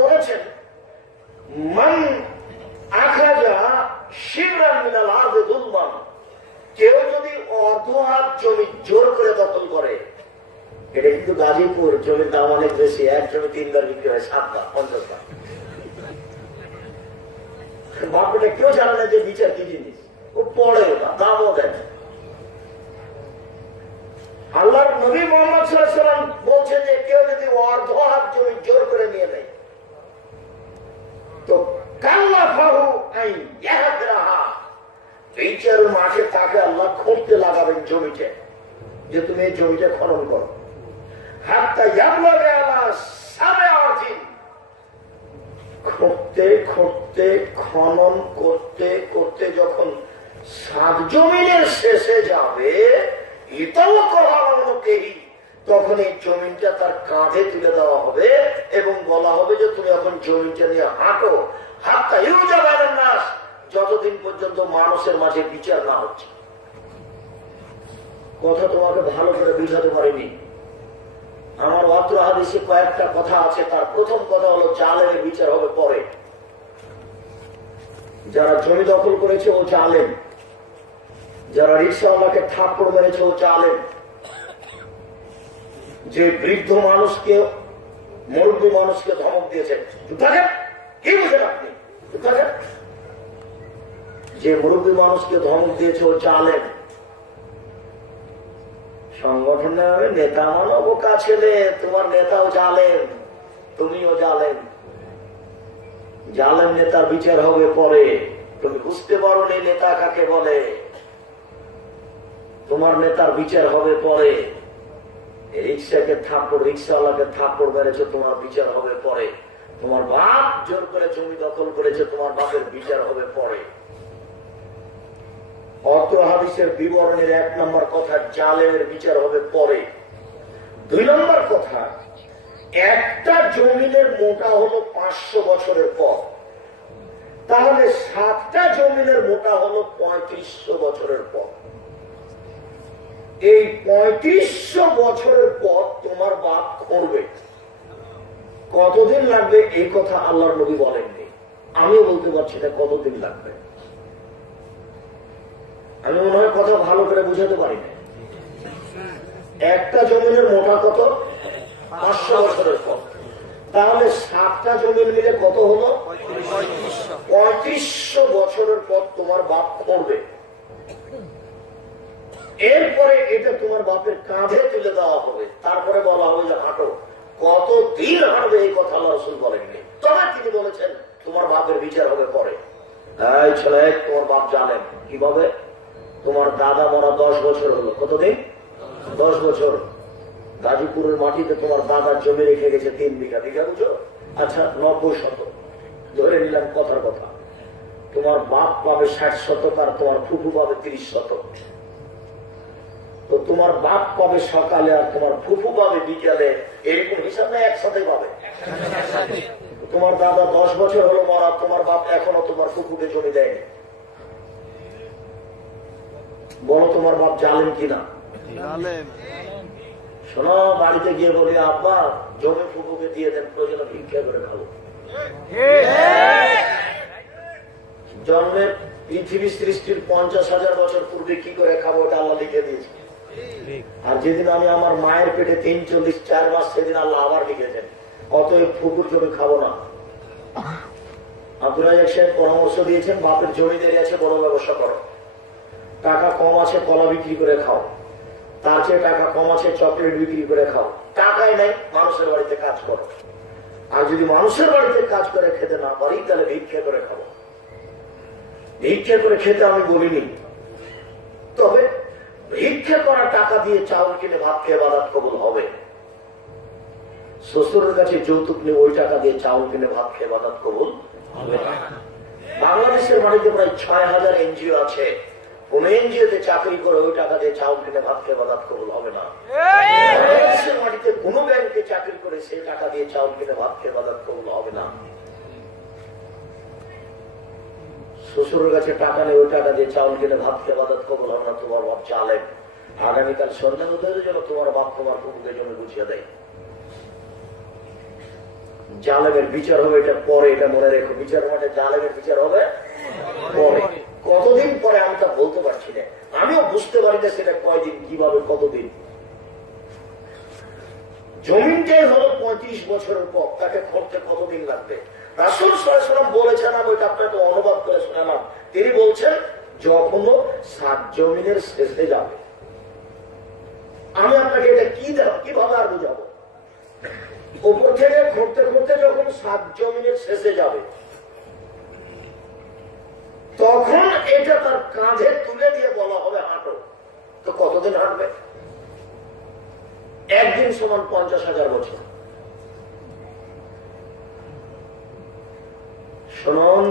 বলেছেন কেউ যদি জমি জোর করে দখল করে, এটা কিন্তু গাজীপুর জমির দাম অনেক বেশি, এক জমি তিনবার বিক্রি হয় পঞ্চাশ কেউ জানে না যে বিচার কি জিনিস, ও পড়ে দামও নবী মোহাম্মদ সাল্লাম বলছেন যে কেউ যদি অর্ধ হাত জমি জোর করে নিয়ে নেয় বিচার মাঠে তাকে আল্লাহ খুঁড়তে লাগাবেন জমিতে, যে তুমি এই জমিটা খনন করো। খনন করতে করতে যখন সাত জমিনের শেষে যাবে তখন এই জমিনটা তার কাঁধে তুলে দেওয়া হবে এবং বলা হবে যে তুমি এখন জমিটা নিয়ে হাঁটো। হাতটা ইউ যাবেন না যতদিন পর্যন্ত মানুষের মাঝে বিচার না হচ্ছে। কথা তোমাকে ভালো করে বুঝাতে পারিনি। আমার অত্র হাদিসে কয়েকটা কথা আছে, তার প্রথম কথা হলো জালের বিচার হবে পরে। যারা জমি দখল করেছে, ও জালেন যারা রিক্সাওয়ালাকে থাপ্পড় মেরেছে, ও জালেন যে বৃদ্ধ মানুষকে মুরব্বী মানুষকে ধমক দিয়েছে চুপ কি বুঝেন আপনি? যে মুরব্বী মানুষকে ধমক দিয়েছে ও জালেন সংগঠনে নেতা মানো বোকা ছেলে? তোমার নেতাও জালেন তুমিও জালেন জালেন নেতার বিচার হবে পরে। তুমি বুঝতে পারো নি নেতা কাকে বলে। তোমার নেতার বিচার হবে পরে। রিক্সাকে থাপ্পড়, রিক্সাওয়ালাকে থাপ্পড় মেরেছে, তোমার বিচার হবে পরে। তোমার বাপ জোর করে জমি দখল করেছে, তোমার বাপের বিচার হবে পরে। অত্র হাদিসের বিবরণের এক নম্বর কথা, জালের বিচার হবে পরে। দুই নম্বর কথা, একটা জমিনের মোটা হলো পাঁচশো বছরের পর। তাহলে সাতটা জমিনের মোটা হলো পঁয়ত্রিশশো বছরের পর। এই পঁয়ত্রিশশো বছরের পর তোমার বাপ করবে কতদিন লাগবে? এই কথা আল্লাহর নবী বলেননি। আমিও বলতে পারছি না কতদিন লাগবে। আমি মনে হয় কথা ভালো করে বুঝাতে পারি না একটা জমিনের মোটা কত? পাঁচশো বছরের পর তাহলে সাতটা জমিন মিলে কত হলো? পঁয়ত্রিশশো বছরের পর তোমার বাপ করবে। এরপরে এটা তোমার বাপের কাঁধে তুলে দেওয়া হবে। তারপরে বলা হবে যে, হাঁটো। কত দিন হাঁটবে এই কথা আল্লাহ রসুল বলেননি? তবে তিনি বলেছেন, তোমার বাপের বিচার হবে পরে। এই ছেলে, তোমার বাপ জানেন কীভাবে? তোমার দাদা মরা দশ বছর হলো। কতদিন? দশ বছর। গাজীপুরের মাটিতে তোমার দাদার জমি রেখে গেছে তিন বিঘা। বিঘা বুঝো? আচ্ছা নব্বই শত ধরে নিলাম কথার কথা। তোমার বাপ পাবে ষাট শতক আর তোমার ফুফু পাবে তিরিশ শতক। তো তোমার বাপ পাবে সকালে আর তোমার ফুফু পাবে বিকালে। এরকম হিসাব না একসাথে পাবে? তোমার দাদা দশ বছর হলো মরা তোমার বাপ এখনও তোমার ফুফুকে জমি দেয়নি। বলো তোমার বাপ জানেন কিনা? শোনো বাড়িতে গিয়ে বলি আব্বা জমি ফুফুকে দিয়ে দেন প্রয়োজনে ভিক্ষা করে খাব। জন্মের পৃথিবী সৃষ্টির পঞ্চাশ হাজার বছর পূর্বে কি করে খাব ওটা আল্লাহ লিখে দিয়েছে। আর যেদিন আমি আমার মায়ের পেটে তিন চল্লিশ চার মাস সেদিন আল্লাহ আবার লিখেছেন অতএব ফুকুর জমি খাব না। আব্দুল সাহেব পরামর্শ দিয়েছেন বাপের জমিদারি আছে বড় ব্যবসা করো। টাকা কম আছে, কলা বিক্রি করে খাও। তার চেয়ে টাকা কম আছে, চকলেট বিক্রি করে খাও। টাকাই নাই, মানুষের বাড়িতে কাজ করো। আর যদি মানুষের বাড়িতে কাজ করে খেতে না পারি, তাহলে ভিক্ষা করে খাব। ভিক্ষা করে খেতে আমি বলিনি। তবে ভিক্ষা করা টাকা দিয়ে চাউল কিনে ভাত খেয়ে বাদাত কবল হবে। শ্বশুরের কাছে যৌতুক নিয়ে ওই টাকা দিয়ে চাউল কিনে ভাত খেয়ে বাদাত কবল হবে বাংলাদেশের বাড়িতে প্রায় ছয় হাজার এনজিও আছে। কোন এনজিওতে চাকরি করে ওই টাকা দিয়ে চাউল কিনে ভাত খেয়ে বাদাত কবুল হবে না। মাটিতে কোন ব্যাংকে চাকরি করে সেই টাকা দিয়ে চাউল কিনে ভাত খেয়ে বাদাত কবুল হবে না। শ্বশুরের কাছে টাকা নেই, ওই টাকা দিয়ে চাউল কিনে ভাত খেয়ে বাদাত কবল হবে না, তোমার বাপ চালেন আগামীকাল সন্ধ্যা হতে যেন তোমার বাপ তোমার কুকুরের জন্য গুছিয়ে দেয়। জালেমের বিচার হবে এটা পরে, এটা মনে রেখো। বিচার মাঠে জালেমের বিচার হবে পরে। কতদিন পরে আমি তা বলতে পারছি না। আমিও বুঝতে পারি না সেটা কয়দিন, কীভাবে, কতদিন। জমিনটাই হলো পঁয়ত্রিশ বছরের পর, তাকে করতে কতদিন লাগবে? রাসুল সাল্লাম বলেছেন, আমি ওইটা আপনাকে অনুবাদ করে শোনালাম। তিনি বলছেন যখনও সাত জমিনের শেষে যাবে। আমি আপনাকে এটা কি দেব, কীভাবে আর বুঝাবো? উপর থেকে ঘুরতে ঘুরতে যখন সাত জমিনের শেষে যাবে তখন এটা তার কাঁধে তুলে দিয়ে বলা হবে হাঁটো। তো কতদিন হাঁটবে? একদিন সমান পঞ্চাশ হাজার বছর। শুনুন